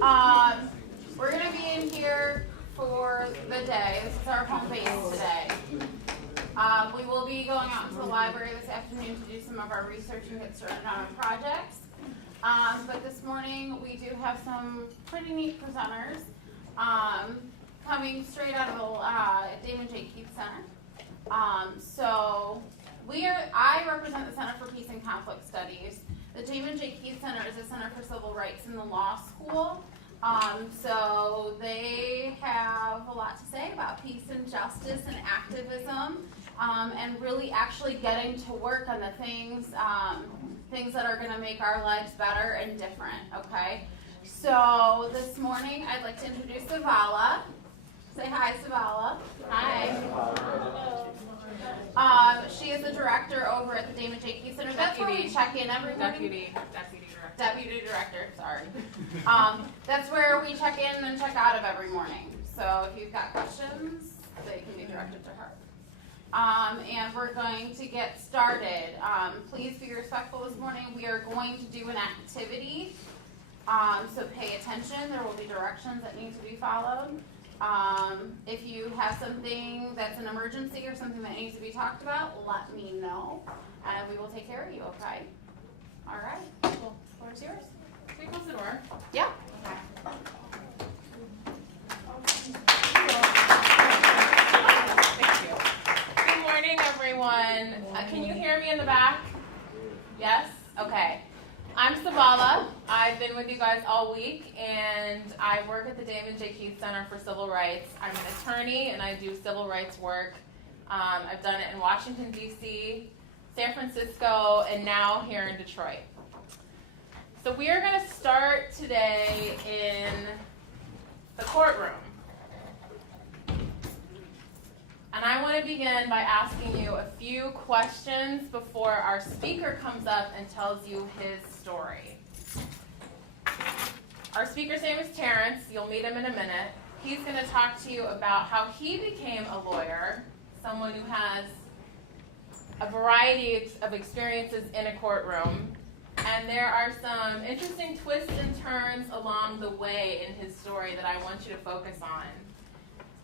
We're going to be in here for the day. This is our home base today. We will be going out into the library this afternoon to do some of our research and get started on our projects. But this morning we do have some pretty neat presenters coming straight out of the Damon J. Keith Center. I represent the Center for Peace and Conflict Studies. The Damon J. Keith Center is a center for civil rights in the law school. So they have a lot to say about peace and justice and activism, and really actually getting to work on the things that are going to make our lives better and different, okay? So this morning I'd like to introduce Savala. Say hi, Savala. Hi. She is the director over at the Damon J. Keith Center. That's where we check in every morning. Deputy director, sorry. That's where we check in and check out of every morning. So if you've got questions, they can be directed to her. And we're going to get started. Please be respectful this morning. We are going to do an activity. So pay attention. There will be directions that need to be followed. If you have something that's an emergency or something that needs to be talked about, let me know, and we will take care of you, okay? All right. Well, the floor is yours. Can we close the door? Yeah. Okay. Thank you. Good morning, everyone. Can you hear me in the back? Yes? Okay. I'm Savala. I've been with you guys all week, and I work at the Damon J. Keith Center for Civil Rights. I'm an attorney, and I do civil rights work. I've done it in Washington, D.C., San Francisco, and now here in Detroit. So we are going to start today in the courtroom. And I want to begin by asking you a few questions before our speaker comes up and tells you his story. Our speaker's name is Terrence. You'll meet him in a minute. He's going to talk to you about how he became a lawyer, someone who has a variety of experiences in a courtroom. And there are some interesting twists and turns along the way in his story that I want you to focus on.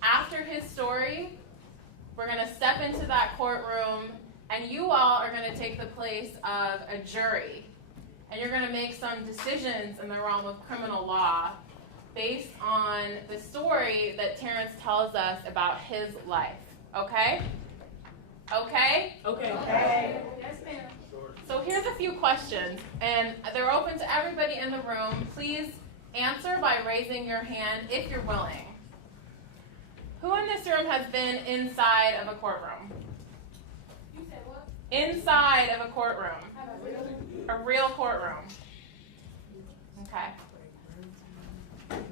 After his story, we're going to step into that courtroom, and you all are going to take the place of a jury. And you're going to make some decisions in the realm of criminal law based on the story that Terrence tells us about his life. Okay? Okay? Okay. Okay. Yes, ma'am. So here's a few questions, and they're open to everybody in the room. Please answer by raising your hand if you're willing. Who in this room has been inside of a courtroom? You said what? Inside of a courtroom. A real courtroom. Okay.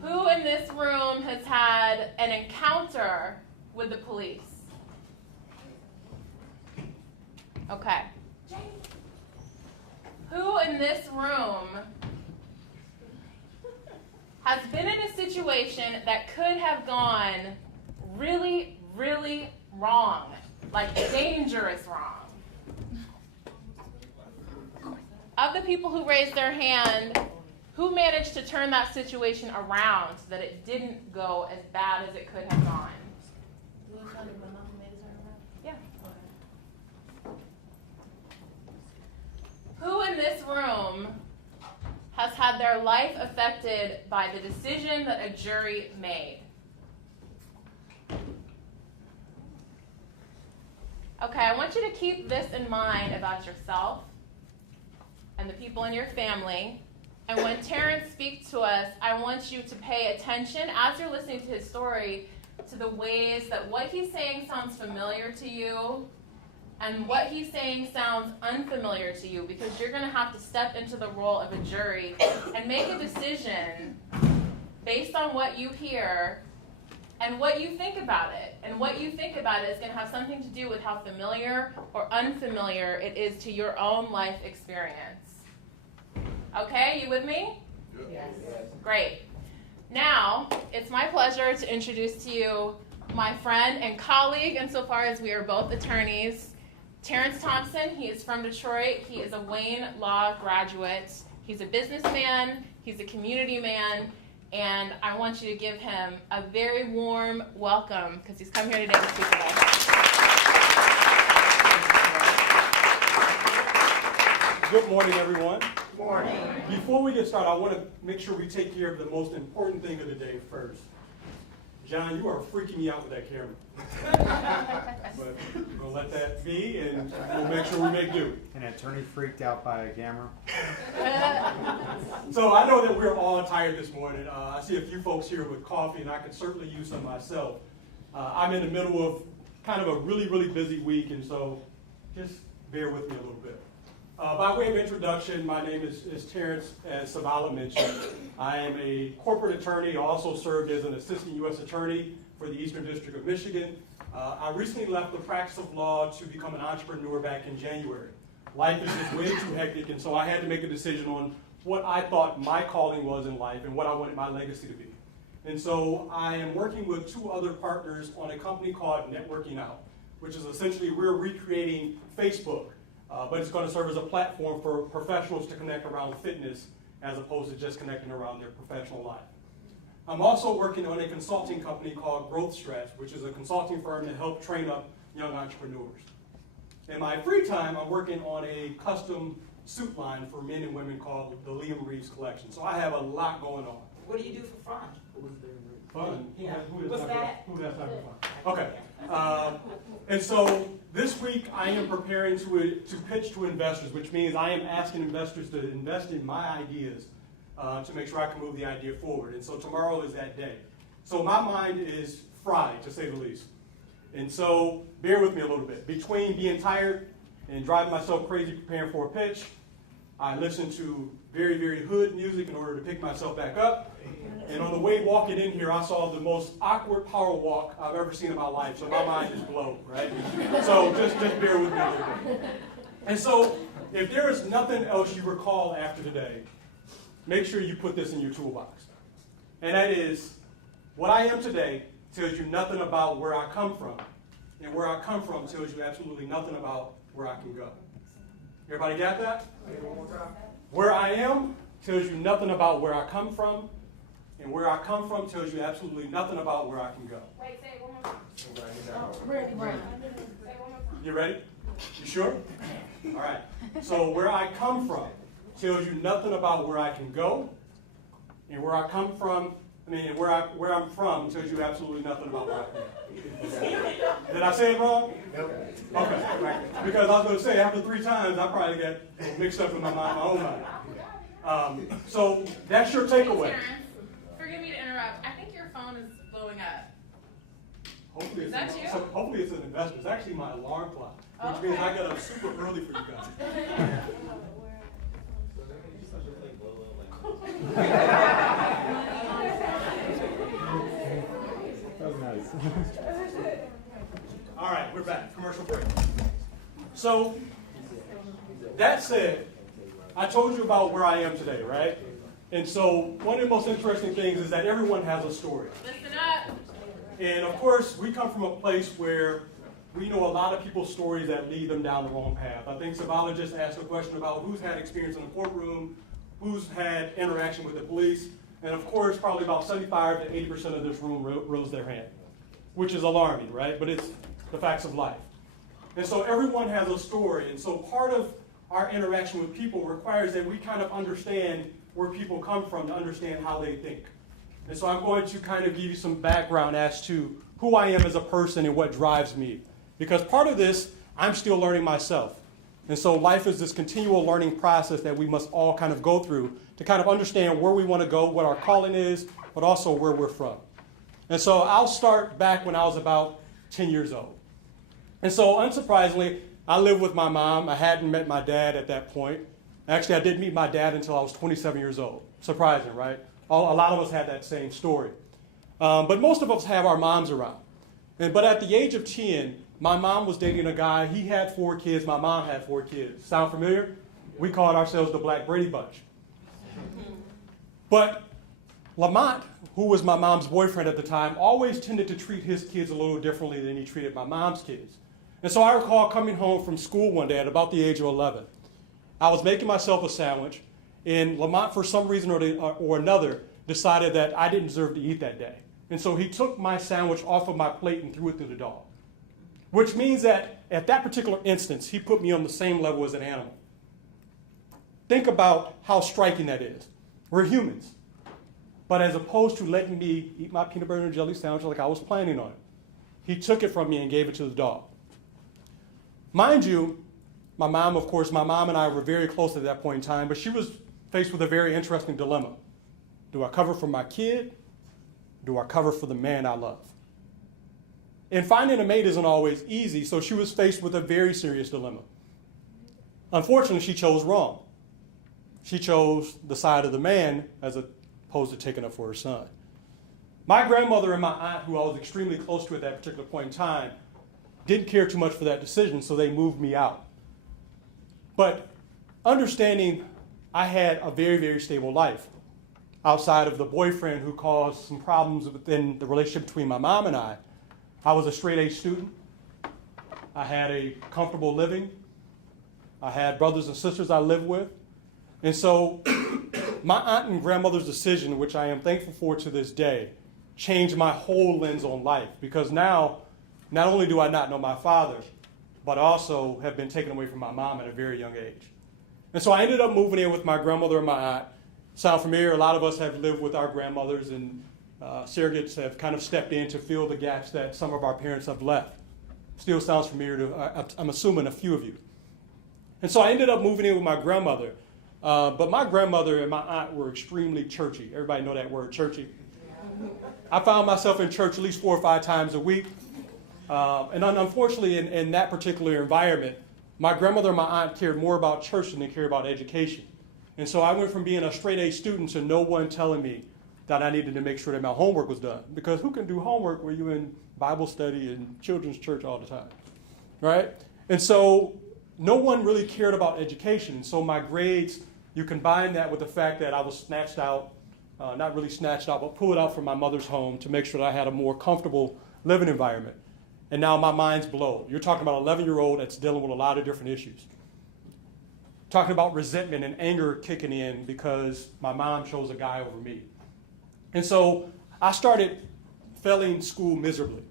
Who in this room has had an encounter with the police? Okay. Who in this room has been in a situation that could have gone really, really wrong, like dangerous wrong? Of the people who raised their hand, who managed to turn that situation around so that it didn't go as bad as it could have gone? Yeah. Who in this room has had their life affected by the decision that a jury made? Okay, I want you to keep this in mind about yourself and the people in your family. And when Terrence speaks to us, I want you to pay attention as you're listening to his story to the ways that what he's saying sounds familiar to you and what he's saying sounds unfamiliar to you, because you're going to have to step into the role of a jury and make a decision based on what you hear and what you think about it. And what you think about it is going to have something to do with how familiar or unfamiliar it is to your own life experience. Okay, you with me? Yes. Great. Now, it's my pleasure to introduce to you my friend and colleague, insofar as we are both attorneys, Terrence Thompson. He is from Detroit. He is a Wayne Law graduate. He's a businessman. He's a community man. And I want you to give him a very warm welcome because he's come here today to speak with us. Good morning, everyone. Good morning. Before we get started, I want to make sure we take care of the most important thing of the day first. John, you are freaking me out with that camera. But we're going to let that be, and we'll make sure we make do. An attorney freaked out by a camera. So I know that we're all tired this morning. I see a few folks here with coffee, and I could certainly use some myself. I'm in the middle of kind of a really, really busy week, and so just bear with me a little bit. By way of introduction, my name is Terrence, as Savala mentioned. I am a corporate attorney. I also served as an assistant U.S. attorney for the Eastern District of Michigan. I recently left the practice of law to become an entrepreneur back in January. Life is just way too hectic, and so I had to make a decision on what I thought my calling was in life and what I wanted my legacy to be. And so I am working with two other partners on a company called Networking Out, which is essentially we're recreating Facebook. But it's going to serve as a platform for professionals to connect around fitness as opposed to just connecting around their professional life. I'm also working on a consulting company called Growth Strats, which is a consulting firm to help train up young entrepreneurs. In my free time, I'm working on a custom suit line for men and women called the Liam Reeves Collection. So I have a lot going on. What do you do for fun? Fun? Yeah. Who has What's time for- that? Who has time for fun? Okay. And so this week I am preparing to pitch to investors, which means I am asking investors to invest in my ideas to make sure I can move the idea forward. And so tomorrow is that day. So my mind is fried, to say the least. And so bear with me a little bit. Between being tired and driving myself crazy preparing for a pitch, I listen to very, very hood music in order to pick myself back up. And on the way walking in here, I saw the most awkward power walk I've ever seen in my life. So my mind is blown, right? So just bear with me a little bit. And so if there is nothing else you recall after today, make sure you put this in your toolbox. And that is, what I am today tells you nothing about where I come from. And where I come from tells you absolutely nothing about where I can go. Everybody got that? Where I am tells you nothing about where I come from. And where I come from tells you absolutely nothing about where I can go. Wait, say it one more time. You ready? You sure? All right. So where I come from tells you nothing about where I can go. And where I come from, where I'm from tells you absolutely nothing about where I can go. Did I say it wrong? Okay. Because I was going to say, after 3 times, I probably got mixed up in my own mind. So that's your takeaway. Terrence, forgive me to interrupt. I think your phone is blowing up. Hopefully Is that you? Hopefully it's an investment. It's actually my alarm clock, which means I get up super early for you guys. That was nice. All right, we're back. Commercial break. So, that said, I told you about where I am today, right? And so, one of the most interesting things is that everyone has a story. Listen up. And of course, we come from a place where we know a lot of people's stories that lead them down the wrong path. I think Savala just asked a question about who's had experience in the courtroom, who's had interaction with the police, and of course, probably about 75 to 80% of this room rose their hand, which is alarming, right? But it's the facts of life. And so everyone has a story, and so part of our interaction with people requires that we kind of understand where people come from to understand how they think. And so I'm going to kind of give you some background as to who I am as a person and what drives me. Because part of this, I'm still learning myself. And so life is this continual learning process that we must all kind of go through to kind of understand where we want to go, what our calling is, but also where we're from. And so I'll start back when I was about 10 years old. And so unsurprisingly, I lived with my mom. I hadn't met my dad at that point. Actually, I didn't meet my dad until I was 27 years old. Surprising, right? A lot of us had that same story. But most of us have our moms around. But at the age of 10, my mom was dating a guy. He had 4 kids. My mom had 4 kids. Sound familiar? We called ourselves the Black Brady Bunch. But Lamont, who was my mom's boyfriend at the time, always tended to treat his kids a little differently than he treated my mom's kids. And so I recall coming home from school one day at about the age of 11. I was making myself a sandwich, and Lamont, for some reason or another, decided that I didn't deserve to eat that day. And so he took my sandwich off of my plate and threw it through the dog. Which means that at that particular instance, he put me on the same level as an animal. Think about how striking that is. We're humans. But as opposed to letting me eat my peanut butter and jelly sandwich like I was planning on it, he took it from me and gave it to the dog. Mind you, my mom and I were very close at that point in time, but she was faced with a very interesting dilemma. Do I cover for my kid? Do I cover for the man I love? And finding a mate isn't always easy, so she was faced with a very serious dilemma. Unfortunately, she chose wrong. She chose the side of the man as opposed to taking up for her son. My grandmother and my aunt, who I was extremely close to at that particular point in time, didn't care too much for that decision, so they moved me out. But understanding I had a very, very stable life outside of the boyfriend who caused some problems within the relationship between my mom and I was a straight-A student. I had a comfortable living. I had brothers and sisters I lived with. And so my aunt and grandmother's decision, which I am thankful for to this day, changed my whole lens on life. Because now, not only do I not know my father, but also have been taken away from my mom at a very young age. And so I ended up moving in with my grandmother and my aunt. Sound familiar? A lot of us have lived with our grandmothers, and surrogates have kind of stepped in to fill the gaps that some of our parents have left. Still sounds familiar to, I'm assuming, a few of you. And so I ended up moving in with my grandmother. But my grandmother and my aunt were extremely churchy. Everybody know that word, churchy? I found myself in church at least 4 or 5 times a week. And unfortunately, in that particular environment, my grandmother and my aunt cared more about church than they cared about education. And so I went from being a straight-A student to no one telling me that I needed to make sure that my homework was done. Because who can do homework where you're in Bible study and children's church all the time, right? And so no one really cared about education. And so my grades, you combine that with the fact that I was snatched out, not really snatched out, but pulled out from my mother's home to make sure that I had a more comfortable living environment. And now my mind's blown. You're talking about an 11-year-old that's dealing with a lot of different issues. Talking about resentment and anger kicking in because my mom chose a guy over me. And so I started failing school miserably.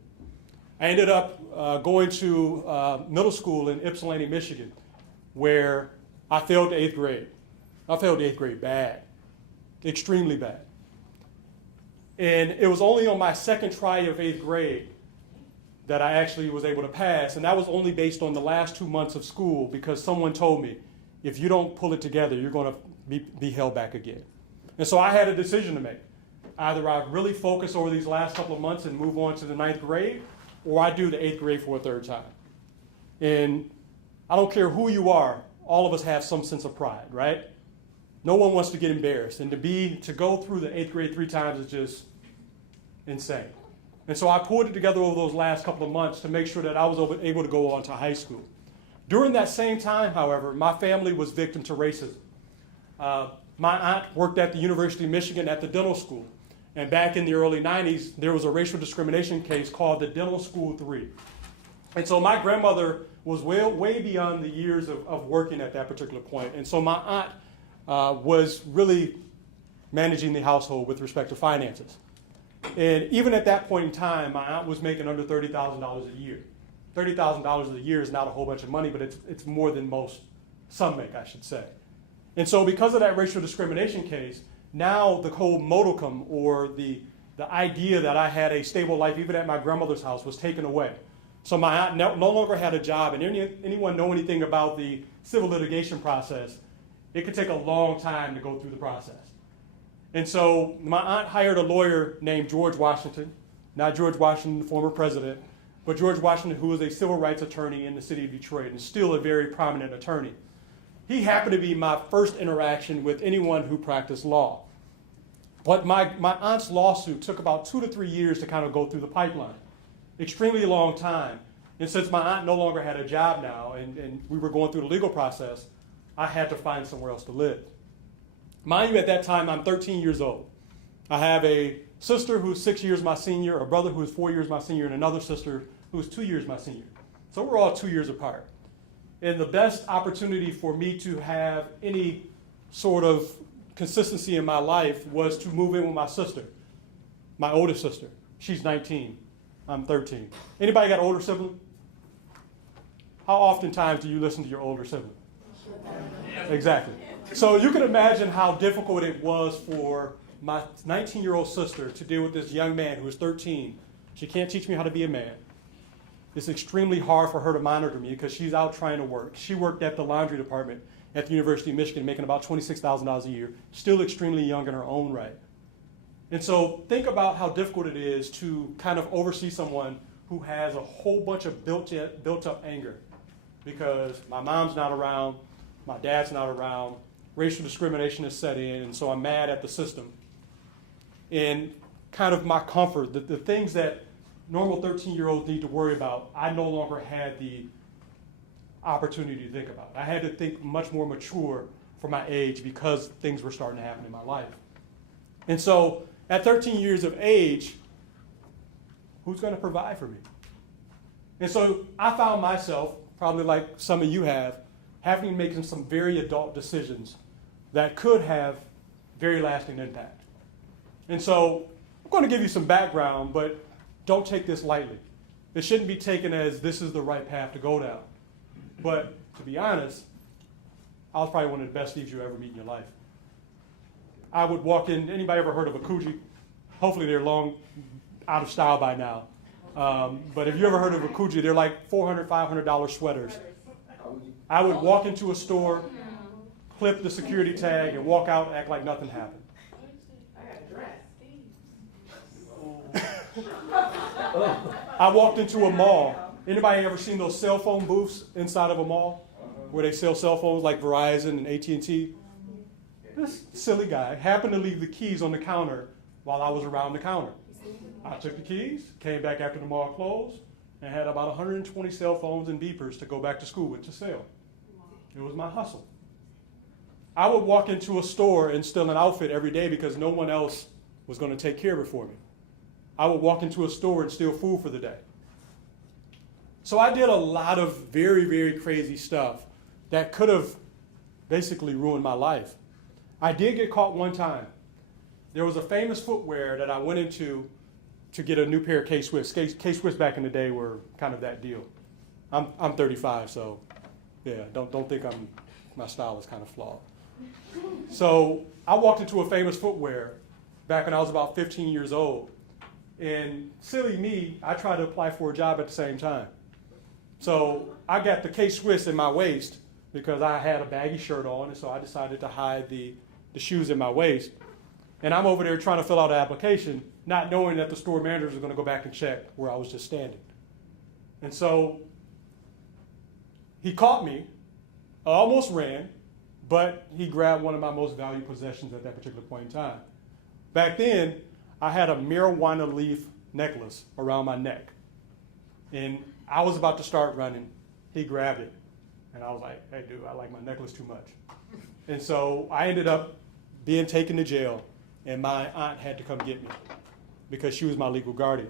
I ended up going to middle school in Ypsilanti, Michigan, where I failed the 8th grade. I failed the 8th grade bad, extremely bad. And it was only on my second try of 8th grade that I actually was able to pass, and that was only based on the last 2 months of school because someone told me, if you don't pull it together, you're going to be held back again. And so I had a decision to make. Either I really focus over these last couple of months and move on to the 9th grade, or I do the 8th grade for a 3rd time. And I don't care who you are, all of us have some sense of pride, right? No one wants to get embarrassed, and to go through the 8th grade 3 times is just insane. And so I pulled it together over those last couple of months to make sure that I was able to go on to high school. During that same time, however, my family was victim to racism. My aunt worked at the University of Michigan at the dental school. And back in the early 90s, there was a racial discrimination case called the Dental School 3. And so my grandmother was way beyond the years of working at that particular point. And so my aunt was really managing the household with respect to finances. And even at that point in time, my aunt was making under $30,000 a year. $30,000 a year is not a whole bunch of money, but it's more than some make, I should say. And so because of that racial discrimination case, now the whole modicum or the idea that I had a stable life, even at my grandmother's house, was taken away. So my aunt no longer had a job, and anyone know anything about the civil litigation process, it could take a long time to go through the process. And so my aunt hired a lawyer named George Washington, not George Washington, the former president, but George Washington, who was a civil rights attorney in the city of Detroit and still a very prominent attorney. He happened to be my first interaction with anyone who practiced law. But my aunt's lawsuit took about 2 to 3 years to kind of go through the pipeline. Extremely long time. And since my aunt no longer had a job now and we were going through the legal process, I had to find somewhere else to live. Mind you, at that time, I'm 13 years old. I have a sister who's 6 years my senior, a brother who's 4 years my senior, and another sister who's 2 years my senior. So we're all 2 years apart. And the best opportunity for me to have any sort of consistency in my life was to move in with my sister, my oldest sister. She's 19. I'm 13. Anybody got an older sibling? How oftentimes do you listen to your older sibling? Exactly. So you can imagine how difficult it was for my 19-year-old sister to deal with this young man who is 13. She can't teach me how to be a man. It's extremely hard for her to monitor me because she's out trying to work. She worked at the laundry department at the University of Michigan, making about $26,000 a year, still extremely young in her own right. And so think about how difficult it is to kind of oversee someone who has a whole bunch of built-up anger because my mom's not around, my dad's not around, racial discrimination is set in, and so I'm mad at the system. And kind of my comfort, the things that normal 13-year-olds need to worry about, I no longer had the opportunity to think about. I had to think much more mature for my age because things were starting to happen in my life. And so at 13 years of age, who's going to provide for me? And so I found myself, probably like some of you have, having to make some very adult decisions that could have very lasting impact. And so I'm going to give you some background, but don't take this lightly. It shouldn't be taken as this is the right path to go down. But to be honest, I was probably one of the best thieves you ever meet in your life. I would walk in, anybody ever heard of a Kuji? Hopefully they're long out of style by now. But if you ever heard of a Kuji, they're like $400, $500 sweaters. I would walk into a store, clip the security tag, and walk out and act like nothing happened. I walked into a mall. Anybody ever seen those cell phone booths inside of a mall where they sell cell phones like Verizon and AT&T? This silly guy happened to leave the keys on the counter while I was around the counter. I took the keys, came back after the mall closed, and had about 120 cell phones and beepers to go back to school with to sell. It was my hustle. I would walk into a store and steal an outfit every day because no one else was going to take care of it for me. I would walk into a store and steal food for the day. So I did a lot of very, very crazy stuff that could have basically ruined my life. I did get caught one time. There was a famous footwear that I went into to get a new pair of K-Swiss. K-Swiss back in the day were kind of that deal. I'm 35, so yeah, don't think my style is kind of flawed. So I walked into a famous footwear back when I was about 15 years old. And silly me, I tried to apply for a job at the same time. So I got the K-Swiss in my waist because I had a baggy shirt on, and so I decided to hide the shoes in my waist. And I'm over there trying to fill out an application, not knowing that the store managers are going to go back and check where I was just standing. And so he caught me. I almost ran, but he grabbed one of my most valued possessions at that particular point in time. Back then, I had a marijuana leaf necklace around my neck. And I was about to start running. He grabbed it. And I was like, hey, dude, I like my necklace too much. And so I ended up being taken to jail, and my aunt had to come get me because she was my legal guardian.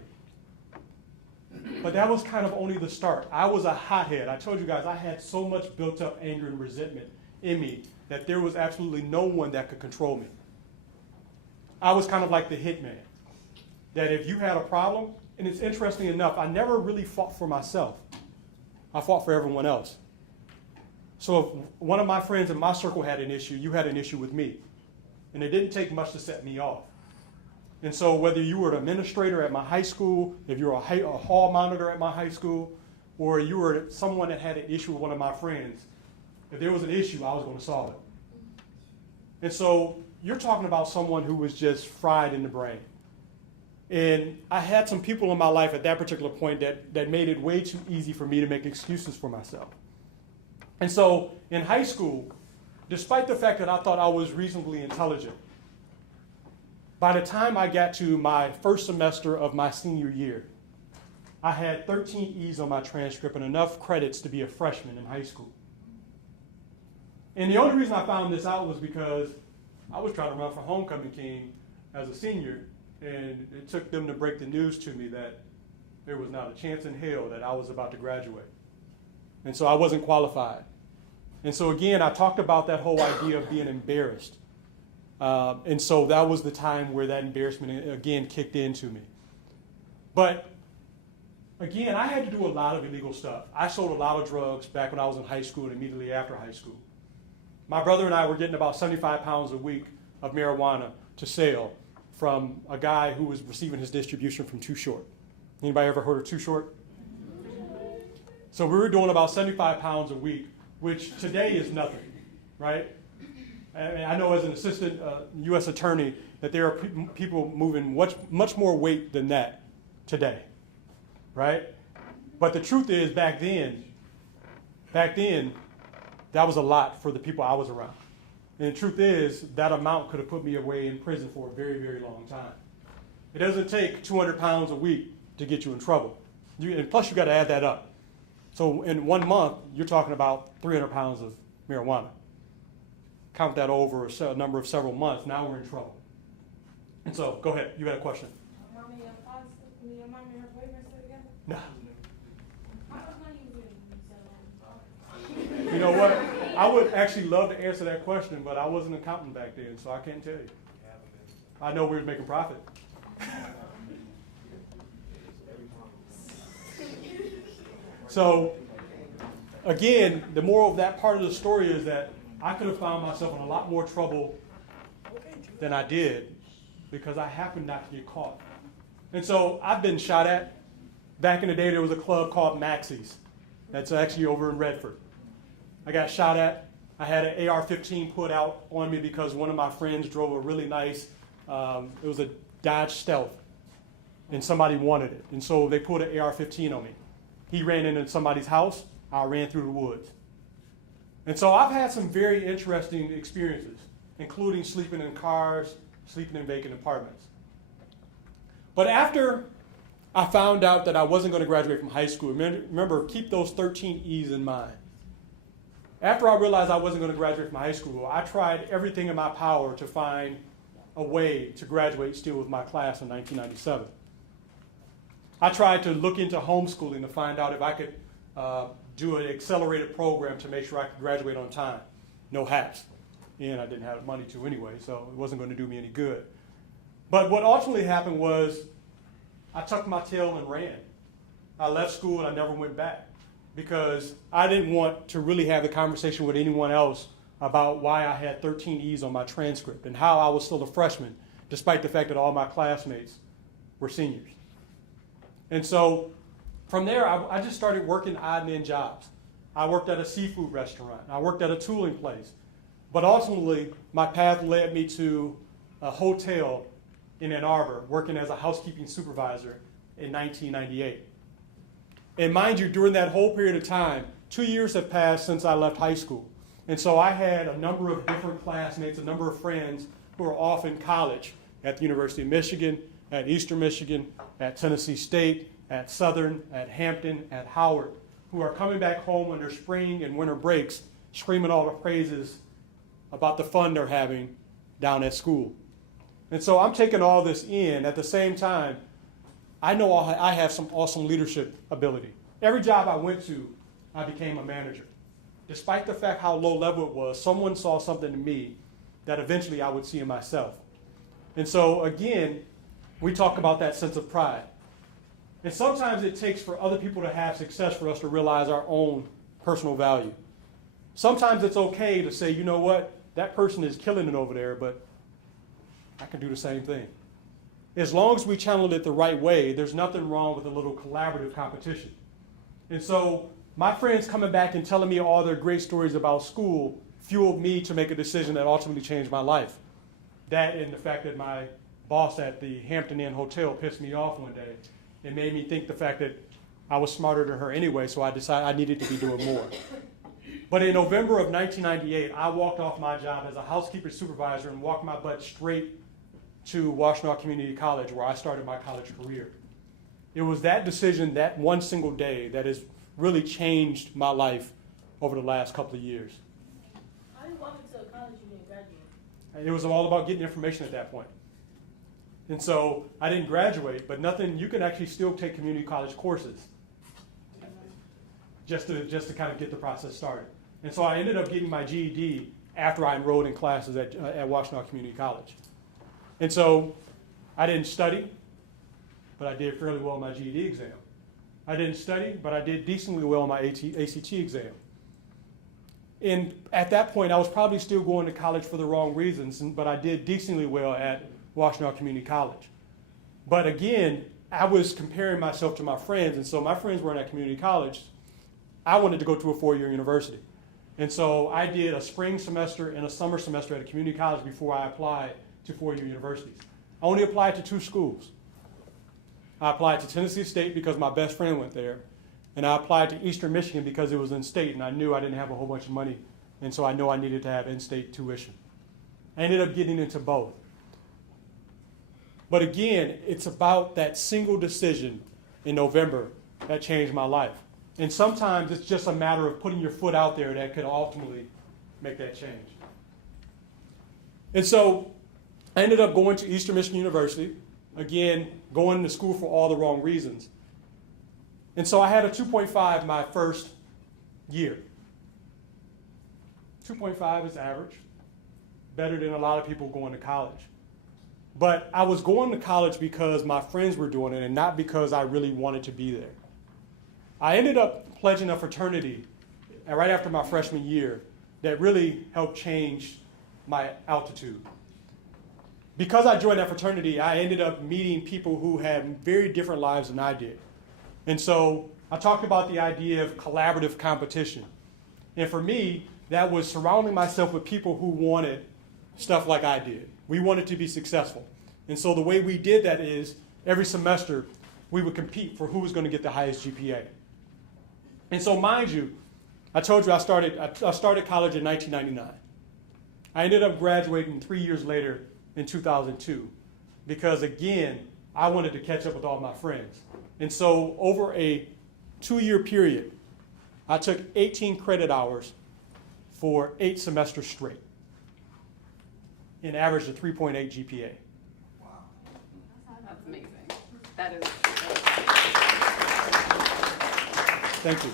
But that was kind of only the start. I was a hothead. I told you guys I had so much built up anger and resentment in me that there was absolutely no one that could control me. I was kind of like the hitman, that if you had a problem, and it's interesting enough, I never really fought for myself. I fought for everyone else. So if one of my friends in my circle had an issue, you had an issue with me. And it didn't take much to set me off. And so whether you were an administrator at my high school, if you were a hall monitor at my high school, or you were someone that had an issue with one of my friends, if there was an issue, I was going to solve it. And so you're talking about someone who was just fried in the brain. And I had some people in my life at that particular point that made it way too easy for me to make excuses for myself. And so in high school, despite the fact that I thought I was reasonably intelligent, by the time I got to my first semester of my senior year, I had 13 E's on my transcript and enough credits to be a freshman in high school. And the only reason I found this out was because I was trying to run for homecoming king as a senior, and it took them to break the news to me that there was not a chance in hell that I was about to graduate. And so I wasn't qualified. And so again, I talked about that whole idea of being embarrassed. And so that was the time where that embarrassment again kicked into me. But again, I had to do a lot of illegal stuff. I sold a lot of drugs back when I was in high school and immediately after high school. My brother and I were getting about 75 pounds a week of marijuana to sell from a guy who was receiving his distribution from Too Short. Anybody ever heard of Too Short? So we were doing about 75 pounds a week, which today is nothing, right? I know as an assistant U.S. attorney that there are people moving much more weight than that today, right? But the truth is back then, that was a lot for the people I was around. And the truth is that amount could have put me away in prison for a very, very long time. It doesn't take 200 pounds a week to get you in trouble. And plus you got to add that up. So in 1 month, you're talking about 300 pounds of marijuana. Count that over a number of several months, now we're in trouble. And so, go ahead, you had a question. Mommy and her boyfriend still together? No. How much money you getting? You know what? I would actually love to answer that question, but I wasn't an accountant back then, so I can't tell you. I know we were making profit. So, again, the moral of that part of the story is that I could have found myself in a lot more trouble than I did because I happened not to get caught. And so I've been shot at. Back in the day, there was a club called Maxie's. That's actually over in Redford. I got shot at. I had an AR-15 put out on me because one of my friends drove a really nice, it was a Dodge Stealth, and somebody wanted it. And so they put an AR-15 on me. He ran into somebody's house. I ran through the woods. And so I've had some very interesting experiences, including sleeping in cars, sleeping in vacant apartments. But after I found out that I wasn't going to graduate from high school, remember, keep those 13 E's in mind. After I realized I wasn't going to graduate from high school, I tried everything in my power to find a way to graduate still with my class in 1997. I tried to look into homeschooling to find out if I could do an accelerated program to make sure I could graduate on time. No haps. And I didn't have the money to anyway, so it wasn't going to do me any good. But what ultimately happened was I tucked my tail and ran. I left school and I never went back because I didn't want to really have the conversation with anyone else about why I had 13 E's on my transcript and how I was still a freshman, despite the fact that all my classmates were seniors. And so from there, I just started working odd men jobs. I worked at a seafood restaurant. I worked at a tooling place. But ultimately, my path led me to a hotel in Ann Arbor, working as a housekeeping supervisor in 1998. And mind you, during that whole period of time, 2 years have passed since I left high school. And so I had a number of different classmates, a number of friends who were off in college at the University of Michigan, at Eastern Michigan, at Tennessee State, at Southern, at Hampton, at Howard, who are coming back home on their spring and winter breaks, screaming all the praises about the fun they're having down at school. And so I'm taking all this in. At the same time, I know I have some awesome leadership ability. Every job I went to, I became a manager. Despite the fact how low level it was, someone saw something in me that eventually I would see in myself. And so again, we talk about that sense of pride. And sometimes it takes for other people to have success for us to realize our own personal value. Sometimes it's okay to say, you know what, that person is killing it over there, but I can do the same thing. As long as we channel it the right way, there's nothing wrong with a little collaborative competition. And so my friends coming back and telling me all their great stories about school fueled me to make a decision that ultimately changed my life. That and the fact that my boss at the Hampton Inn Hotel pissed me off one day. It made me think the fact that I was smarter than her anyway, so I decided I needed to be doing more. But in November of 1998, I walked off my job as a housekeeper supervisor and walked my butt straight to Washtenaw Community College, where I started my college career. It was that decision, that one single day, that has really changed my life over the last couple of years. How did you walk into a college you didn't graduate? And it was all about getting information at that point. And so I didn't graduate, but you can actually still take community college courses just to kind of get the process started. And so I ended up getting my GED after I enrolled in classes at Washtenaw Community College. And so I didn't study, but I did fairly well in my GED exam. I didn't study, but I did decently well in my ACT exam. And at that point, I was probably still going to college for the wrong reasons, but I did decently well at Washtenaw Community College. But again, I was comparing myself to my friends, and so my friends weren't at community college. I wanted to go to a four-year university. And so I did a spring semester and a summer semester at a community college before I applied to four-year universities. I only applied to two schools. I applied to Tennessee State because my best friend went there, and I applied to Eastern Michigan because it was in state, and I knew I didn't have a whole bunch of money, and so I know I needed to have in-state tuition. I ended up getting into both. But again, it's about that single decision in November that changed my life. And sometimes it's just a matter of putting your foot out there that could ultimately make that change. And so I ended up going to Eastern Michigan University, again, going to school for all the wrong reasons. And so I had a 2.5 my first year. 2.5 is average, better than a lot of people going to college. But I was going to college because my friends were doing it and not because I really wanted to be there. I ended up pledging a fraternity right after my freshman year that really helped change my altitude. Because I joined that fraternity, I ended up meeting people who had very different lives than I did. And so I talked about the idea of collaborative competition. And for me, that was surrounding myself with people who wanted stuff like I did. We wanted to be successful. And so the way we did that is every semester we would compete for who was going to get the highest GPA. And so mind you, I told you I started college in 1999. I ended up graduating 3 years later in 2002 because, again, I wanted to catch up with all my friends. And so over a 2-year period, I took 18 credit hours for 8 semesters straight and averaged a 3.8 GPA. Wow. That's amazing. That is. Thank you.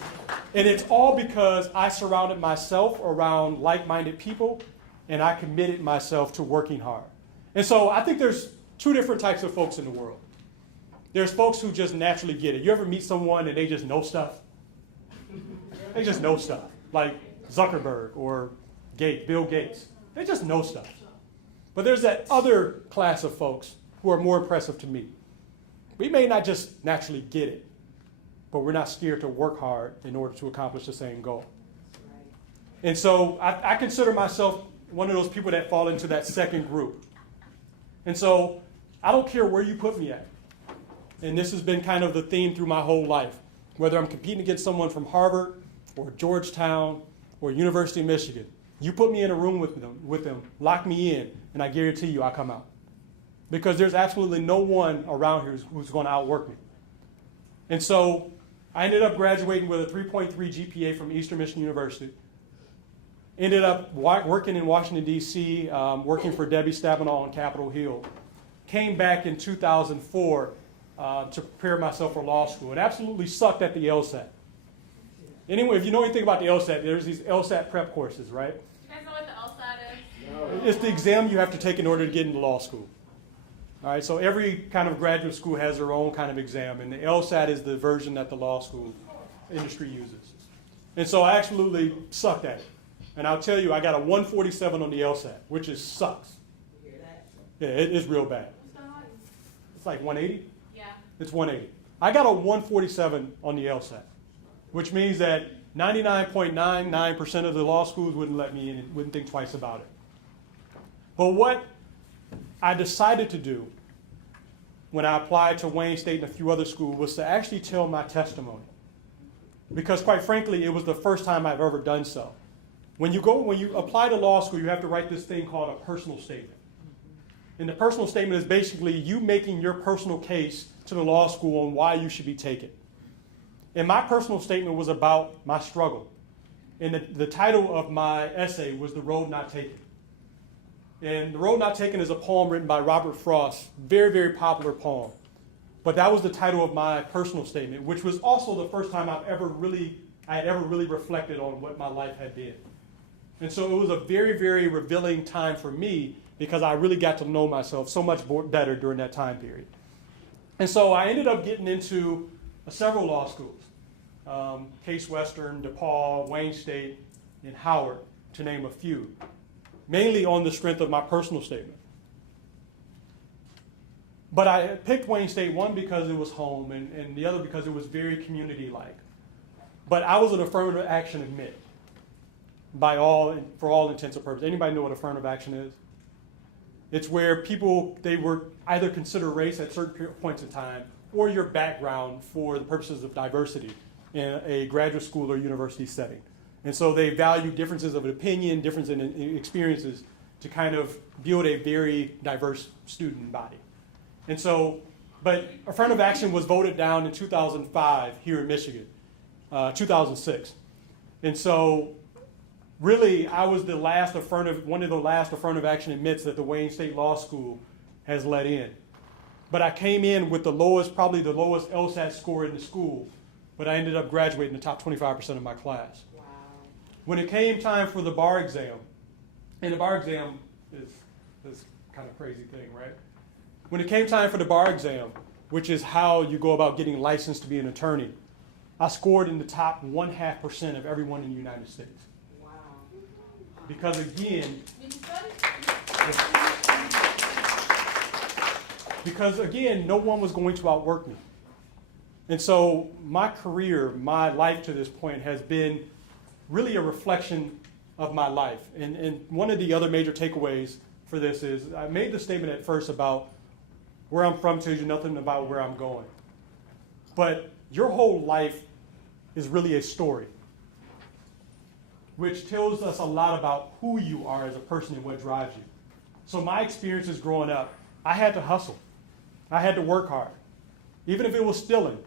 And it's all because I surrounded myself around like-minded people, and I committed myself to working hard. And so I think there's two different types of folks in the world. There's folks who just naturally get it. You ever meet someone and they just know stuff? They just know stuff, like Zuckerberg or Bill Gates. They just know stuff. But there's that other class of folks who are more impressive to me. We may not just naturally get it, but we're not scared to work hard in order to accomplish the same goal. And so I consider myself one of those people that fall into that second group. And so I don't care where you put me at. And this has been kind of the theme through my whole life. Whether I'm competing against someone from Harvard or Georgetown or University of Michigan, you put me in a room with them, lock me in, and I guarantee you I'll come out. Because there's absolutely no one around here who's going to outwork me. And so I ended up graduating with a 3.3 GPA from Eastern Michigan University. Ended up working in Washington, D.C., working for Debbie Stabenow on Capitol Hill. Came back in 2004 to prepare myself for law school. It absolutely sucked at the LSAT. Anyway, if you know anything about the LSAT, there's these LSAT prep courses, right? You guys know what the LSAT is? It's the exam you have to take in order to get into law school. All right, so every kind of graduate school has their own kind of exam, and the LSAT is the version that the law school industry uses. And so I absolutely sucked at it. And I'll tell you, I got a 147 on the LSAT, which sucks. Yeah, it is real bad. It's like 180? Yeah. It's 180. I got a 147 on the LSAT, which means that 99.99% of the law schools wouldn't let me in and wouldn't think twice about it. But what I decided to do when I applied to Wayne State and a few other schools was to actually tell my testimony. Because quite frankly, it was the first time I've ever done so. When you apply to law school, you have to write this thing called a personal statement. And the personal statement is basically you making your personal case to the law school on why you should be taken. And my personal statement was about my struggle. And the title of my essay was The Road Not Taken. And The Road Not Taken is a poem written by Robert Frost, very, very popular poem. But that was the title of my personal statement, which was also the first time I had ever really reflected on what my life had been. And so it was a very, very revealing time for me because I really got to know myself so much better during that time period. And so I ended up getting into several law schools, Case Western, DePaul, Wayne State, and Howard, to name a few, mainly on the strength of my personal statement. But I picked Wayne State, one, because it was home, and the other because it was very community-like. But I was an affirmative action admit, for all intents and purposes. Anybody know what affirmative action is? It's where people, they were either consider race at certain points in time or your background for the purposes of diversity in a graduate school or university setting. And so they value differences of opinion, differences in experiences to kind of build a very diverse student body. And so, but affirmative action was voted down in 2005 here in Michigan, 2006. And so really, I was one of the last affirmative action admits that the Wayne State Law School has let in. But I came in with probably the lowest LSAT score in the school, but I ended up graduating the top 25% of my class. Wow. When it came time for the bar exam, and the bar exam is this kind of crazy thing, right? When it came time for the bar exam, which is how you go about getting licensed to be an attorney, I scored in the top 0.5% of everyone in the United States. Wow. Because again, no one was going to outwork me. And so my career, my life to this point has been really a reflection of my life. And one of the other major takeaways for this is I made the statement at first about where I'm from tells you nothing about where I'm going. But your whole life is really a story, which tells us a lot about who you are as a person and what drives you. So my experiences growing up, I had to hustle. I had to work hard. Even if it was stealing,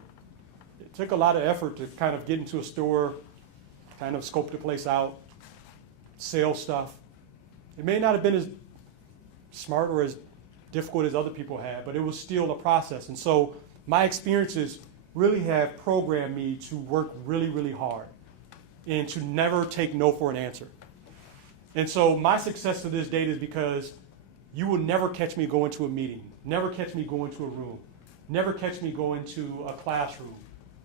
it took a lot of effort to kind of get into a store, kind of scope the place out, sell stuff. It may not have been as smart or as difficult as other people had, but it was still a process. And so my experiences really have programmed me to work really, really hard and to never take no for an answer. And so my success to this date is because you will never catch me go into a meeting, never catch me go into a room, never catch me go into a classroom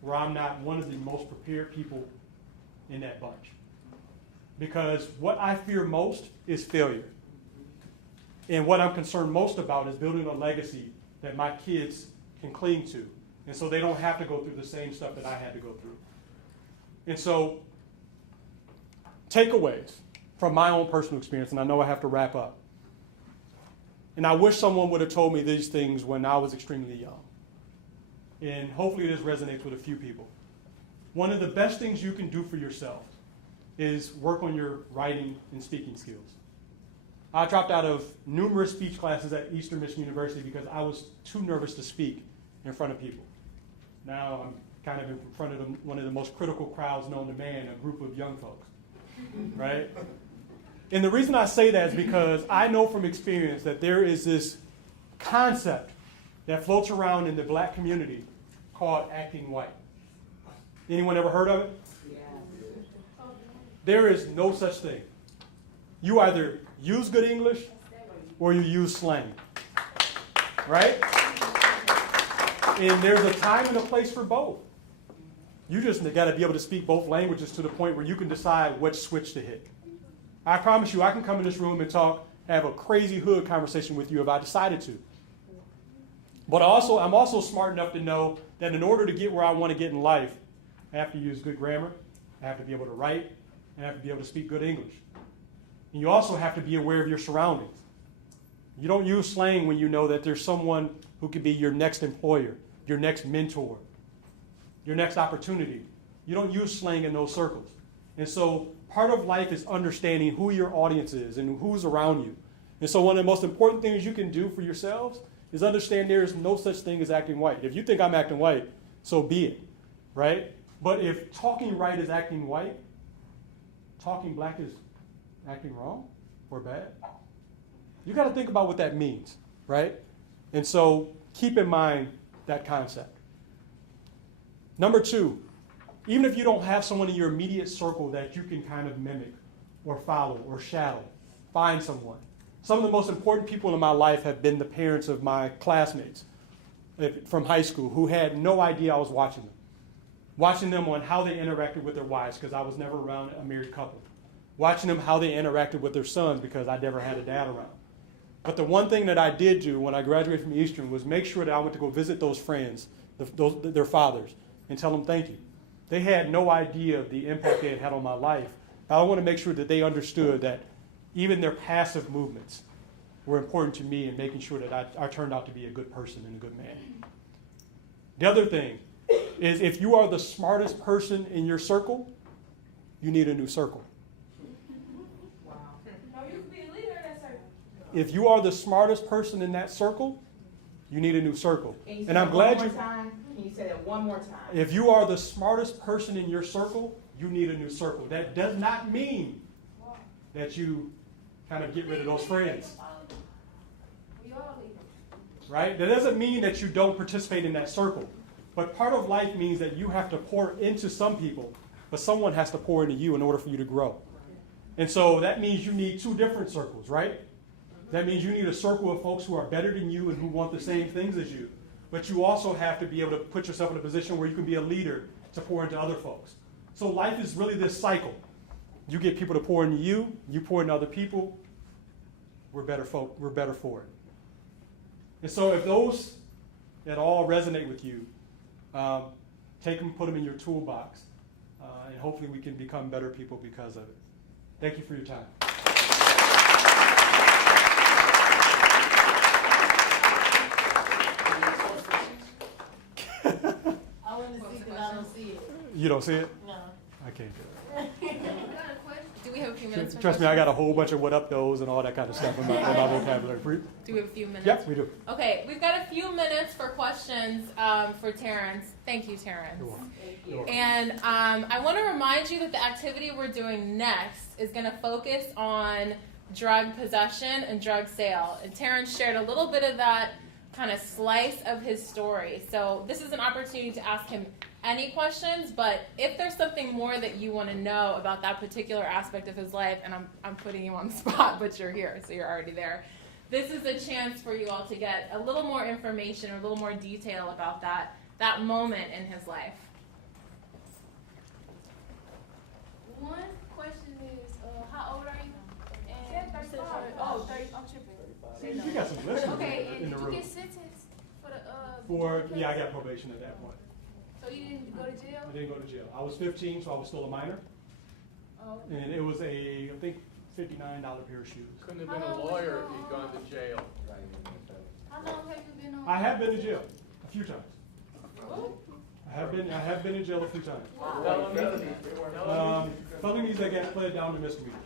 where I'm not one of the most prepared people in that bunch. Because what I fear most is failure. And what I'm concerned most about is building a legacy that my kids can cling to. And so they don't have to go through the same stuff that I had to go through. And so, takeaways from my own personal experience, and I know I have to wrap up. And I wish someone would have told me these things when I was extremely young. And hopefully this resonates with a few people. One of the best things you can do for yourself is work on your writing and speaking skills. I dropped out of numerous speech classes at Eastern Michigan University because I was too nervous to speak in front of people. Now I'm kind of in front of one of the most critical crowds known to man, a group of young folks, right? And the reason I say that is because I know from experience that there is this concept that floats around in the black community called acting white. Anyone ever heard of it? Yeah. There is no such thing. You either use good English or you use slang, right? And there's a time and a place for both. You just got to be able to speak both languages to the point where you can decide which switch to hit. I promise you, I can come in this room and have a crazy hood conversation with you if I decided to. But I'm also smart enough to know that in order to get where I want to get in life, I have to use good grammar, I have to be able to write, and I have to be able to speak good English. And you also have to be aware of your surroundings. You don't use slang when you know that there's someone who could be your next employer, your next mentor, your next opportunity. You don't use slang in those circles. And so part of life is understanding who your audience is and who's around you. And so one of the most important things you can do for yourselves is understand there is no such thing as acting white. If you think I'm acting white, so be it, right? But if talking right is acting white, talking black is acting wrong or bad, you got to think about what that means, right? And so keep in mind that concept. Number two, even if you don't have someone in your immediate circle that you can kind of mimic or follow or shadow. Find someone. Some of the most important people in my life have been the parents of my classmates from high school who had no idea I was watching them. Watching them on how they interacted with their wives, because I was never around a married couple. Watching them how they interacted with their sons, because I never had a dad around. But the one thing that I did do when I graduated from Eastern was make sure that I went to go visit those friends, their fathers, and tell them thank you. They had no idea of the impact they had had on my life. I want to make sure that they understood that even their passive movements were important to me in making sure that I turned out to be a good person and a good man. The other thing is, if you are the smartest person in your circle, you need a new circle. No, you can be a leader in that circle. If you are the smartest person in that circle, you need a new circle. And I'm glad you. Can you say that one more time? If you are the smartest person in your circle, you need a new circle. That does not mean that you kind of get rid of those friends. We all leaders. Right? That doesn't mean that you don't participate in that circle. But part of life means that you have to pour into some people, but someone has to pour into you in order for you to grow. And so that means you need two different circles, right? That means you need a circle of folks who are better than you and who want the same things as you. But you also have to be able to put yourself in a position where you can be a leader to pour into other folks. So life is really this cycle. You get people to pour into you, you pour into other people, we're better for it. And so if those at all resonate with you, take them, put them in your toolbox, and hopefully we can become better people because of it. Thank you for your time. I want to see because I don't see it. You don't see it? No. I can't do it. Do we have a few minutes for Trust me, I questions? got a whole bunch of what up those and all that kind of stuff in my vocabulary. Do we have a few minutes? Yep, we do. Okay, we've got a few minutes for questions for Terrence. Thank you, Terrence. You're welcome. Thank you. And I want to remind you that the activity we're doing next is going to focus on drug possession and drug sale. And Terrence shared a little bit of that kind of slice of his story. So this is an opportunity to ask him any questions, but if there's something more that you want to know about that particular aspect of his life, and I'm putting you on the spot, but you're here, so you're already there. This is a chance for you all to get a little more information or a little more detail about that moment in his life. One question is, how old are you? Said 35. Oh, 30. I'm tripping. You got some listeners Okay, in and the did you room. get sentenced for the Yeah, I got probation at that point. So you didn't go to jail? I didn't go to jail. I was 15, so I was still a minor. Oh. And it was I think, $59 pair of shoes. Couldn't have been a lawyer if he'd gone to jail. How long have you been on? I have been to jail a few times. I have been in jail a few times. Felonies that get played down to misdemeanors.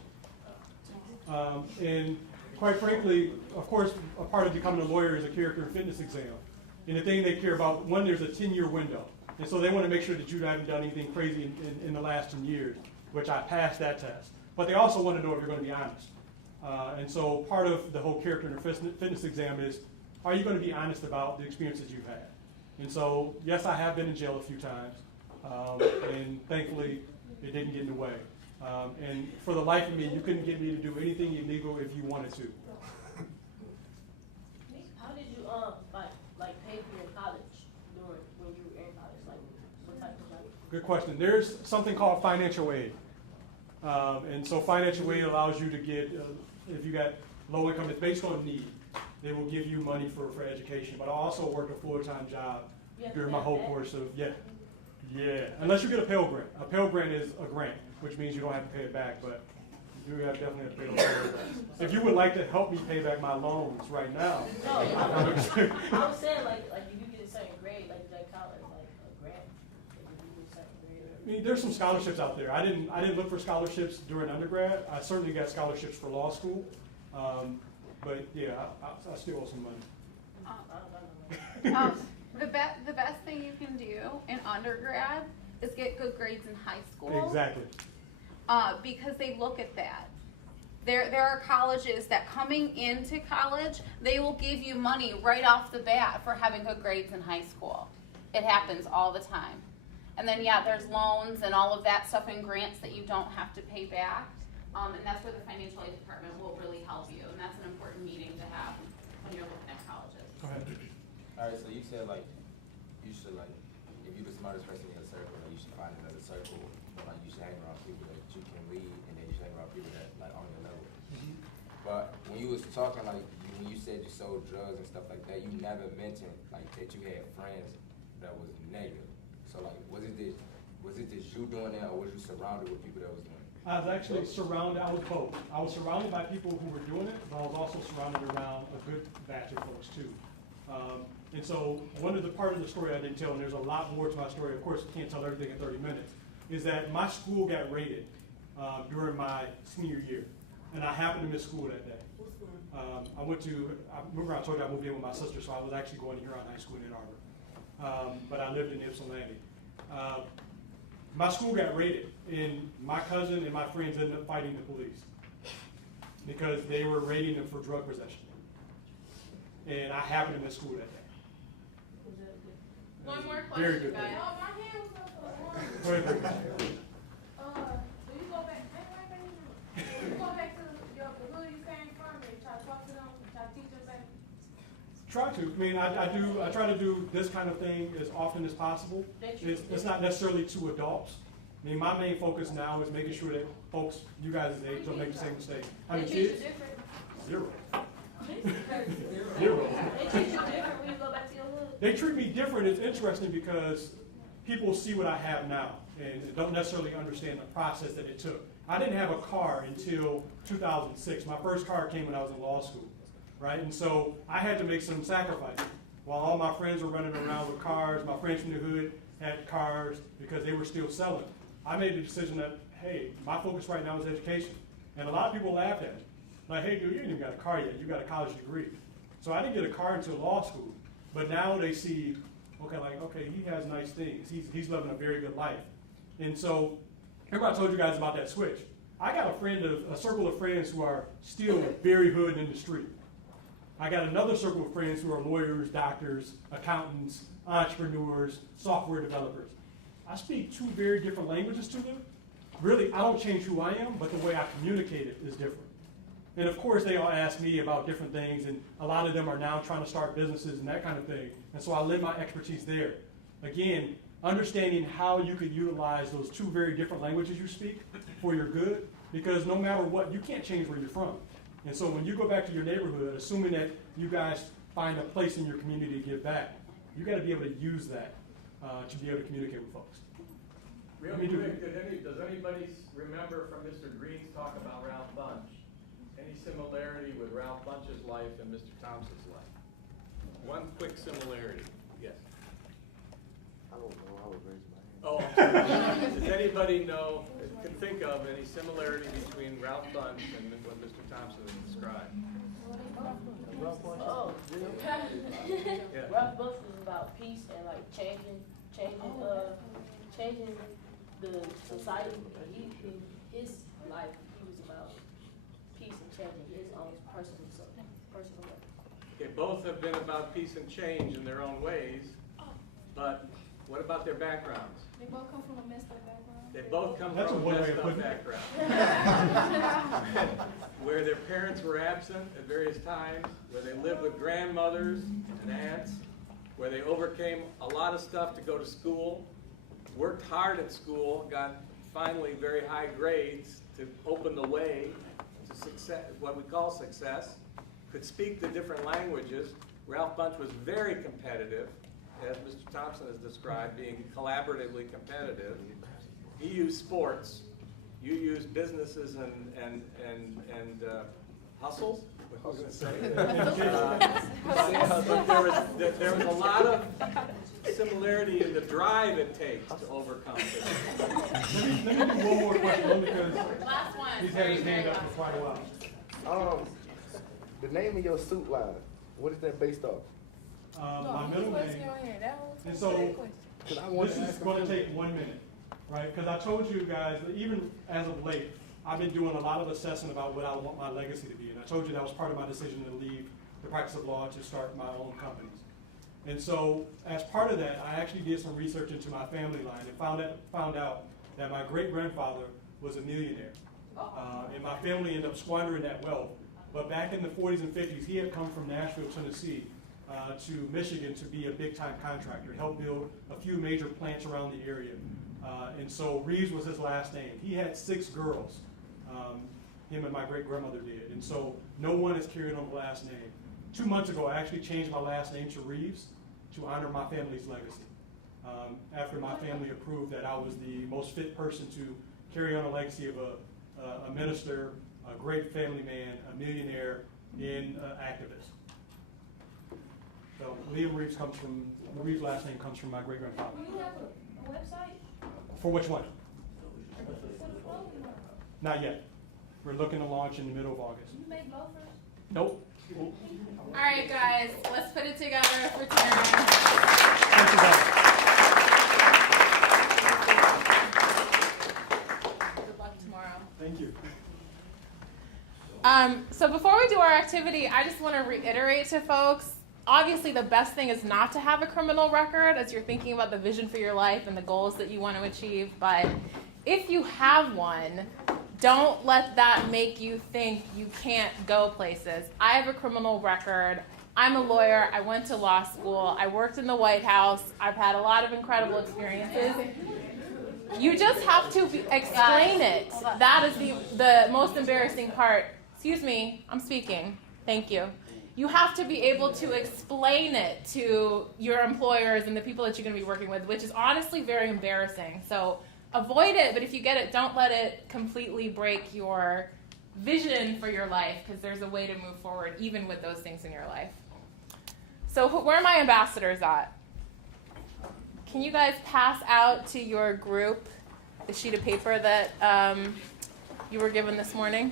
And quite frankly, of course, a part of becoming a lawyer is a character and fitness exam. And the thing they care about, one, there's a 10-year window. And so they want to make sure that you haven't done anything crazy in the last 10 years, which I passed that test. But they also want to know if you're going to be honest. And so part of the whole character and fitness exam is, are you going to be honest about the experiences you've had? And so, yes, I have been in jail a few times. And thankfully, it didn't get in the way. And for the life of me, you couldn't get me to do anything illegal if you wanted to. How did you like pay for your college when you were in college? Like what type of money? Good question. There's something called financial aid. And so financial aid allows you to get, if you got low income, it's based on need. They will give you money for education. But I also worked a full-time job during my whole course of, unless you get a Pell Grant. A Pell Grant is a grant, which means you don't have to pay it back, but you do definitely have to pay those Pell Grants. If you would like to help me pay back my loans right now. No, I was saying like if you get a certain grade, like college, like a grant, like if you get a certain grade. I mean, there's some scholarships out there. I didn't look for scholarships during undergrad. I certainly got scholarships for law school. But yeah, I still owe some money. The best thing you can do in undergrad is get good grades in high school. Exactly. Because they look at that. There are colleges that coming into college, they will give you money right off the bat for having good grades in high school. It happens all the time. And then, there's loans and all of that stuff and grants that you don't have to pay back. And that's where the financial aid department will really help you, and that's an important meeting to have when you're looking at colleges. Go ahead. Alright, so you said like, you should like, if you're the smartest person in your circle, like, you should find another circle, like you should hang around people that you can lead, and then you should hang around people that like on your level. But when you was talking like, when you said you sold drugs and stuff like that, you never mentioned like that you had friends that was negative. So like, was it just you doing that, or was you surrounded with people that was doing it? I was actually surrounded, I was both. I was surrounded by people who were doing it, but I was also surrounded around a good batch of folks too. And so one of the part of the story I didn't tell, and there's a lot more to my story, of course, can't tell everything in 30 minutes, is that my school got raided during my senior year, and I happened to miss school that day. I remember I told you I moved in with my sister, so I was actually going to Huron High School in Ann Arbor. But I lived in Ypsilanti. My school got raided, and my cousin and my friends ended up fighting the police because they were raiding them for drug possession. And I happened to miss school that day. One more Very question, good. guys. Oh, my hand was up for the one. Go ahead, Brenda. So you go back, you go back to the hood you came from and try to talk to them, try to teach them back. Try to. I mean, I try to do this kind of thing as often as possible. It's not necessarily to adults. I mean, my main focus now is making sure that folks, you guys' age, don't make the same mistake. I mean, kids, zero. Zero. They treat you different when you go back to your hood. They treat me different. It's interesting because people see what I have now and don't necessarily understand the process that it took. I didn't have a car until 2006. My first car came when I was in law school, right? And so I had to make some sacrifices. While all my friends were running around with cars, my friends from the hood had cars because they were still selling. I made the decision that, hey, my focus right now is education. And a lot of people laughed at me. Like, hey, dude, you ain't even got a car yet. You got a college degree. So I didn't get a car until law school. But now they see, okay, he has nice things. He's living a very good life. And so, remember I told you guys about that switch. I got a circle of friends who are still very hood in the street. I got another circle of friends who are lawyers, doctors, accountants, entrepreneurs, software developers. I speak two very different languages to them. Really, I don't change who I am, but the way I communicate it is different. And of course, they all ask me about different things, and a lot of them are now trying to start businesses and that kind of thing. And so I lend my expertise there. Again, understanding how you could utilize those two very different languages you speak for your good, because no matter what, you can't change where you're from. And so when you go back to your neighborhood, assuming that you guys find a place in your community to give back, you got to be able to use that to be able to communicate with folks. Real quick, does anybody remember from Mr. Green's talk about Ralph Bunche, any similarity with Ralph Bunche's life and Mr. Thompson's life? One quick similarity, yes. I don't know, I would raise my hand. Oh, I'm sorry. Does anybody know, can think of any similarity between Ralph Bunche and what Mr. Thompson has described? Oh, Yeah. Ralph Bunche was about peace and like changing the society. His life, he was about peace and changing his own personal life. Okay, both have been about peace and change in their own ways, but what about their backgrounds? They both come from a messed up background. They both come That's from a a one way messed of up putting it. background. Where their parents were absent at various times, where they lived with grandmothers and aunts, where they overcame a lot of stuff to go to school, worked hard at school, got finally very high grades to open the way to success, what we call success, could speak the different languages. Ralph Bunche was very competitive, as Mr. Thompson has described, being collaboratively competitive. He used sports. You used businesses and hustles. What was I going to say? But there was a lot of similarity in the drive it takes to overcome this. Let me do one more question, because Last one. he's had his hand up for quite a while. The name of your suit line, what is that based off? My middle name. And so, Cause I want this to is ask going to take 1 minute, right? Because I told you guys, that even as of late, I've been doing a lot of assessing about what I want my legacy to be. And I told you that was part of my decision to leave the practice of law to start my own companies. And so, as part of that, I actually did some research into my family line and found out that my great-grandfather was a millionaire. And my family ended up squandering that wealth. But back in the 40s and 50s, he had come from Nashville, Tennessee, to Michigan to be a big-time contractor, help build a few major plants around the area. And so Reeves was his last name. He had 6 girls, him and my great-grandmother did. And so no one is carrying on the last name. 2 months ago, I actually changed my last name to Reeves to honor my family's legacy. After my family approved that I was the most fit person to carry on a legacy of a minister, a great family man, a millionaire, and activist. So Liam Reeves Reeves' last name comes from my great-grandfather. Do you have a website For which one? for the clothing line? Not yet. We're looking to launch in the middle of August. You make loafers? Nope. All right, guys, let's put it together for Taryn. Thank you, guys. Good luck tomorrow. Thank you. So before we do our activity, I just want to reiterate to folks, obviously the best thing is not to have a criminal record as you're thinking about the vision for your life and the goals that you want to achieve, but if you have one, don't let that make you think you can't go places. I have a criminal record. I'm a lawyer. I went to law school. I worked in the White House. I've had a lot of incredible experiences. You just have to explain it. That is the most embarrassing part. Excuse me, I'm speaking. Thank you. You have to be able to explain it to your employers and the people that you're going to be working with, which is honestly very embarrassing. So avoid it, but if you get it, don't let it completely break your vision for your life, because there's a way to move forward even with those things in your life. So where are my ambassadors at? Can you guys pass out to your group the sheet of paper that you were given this morning?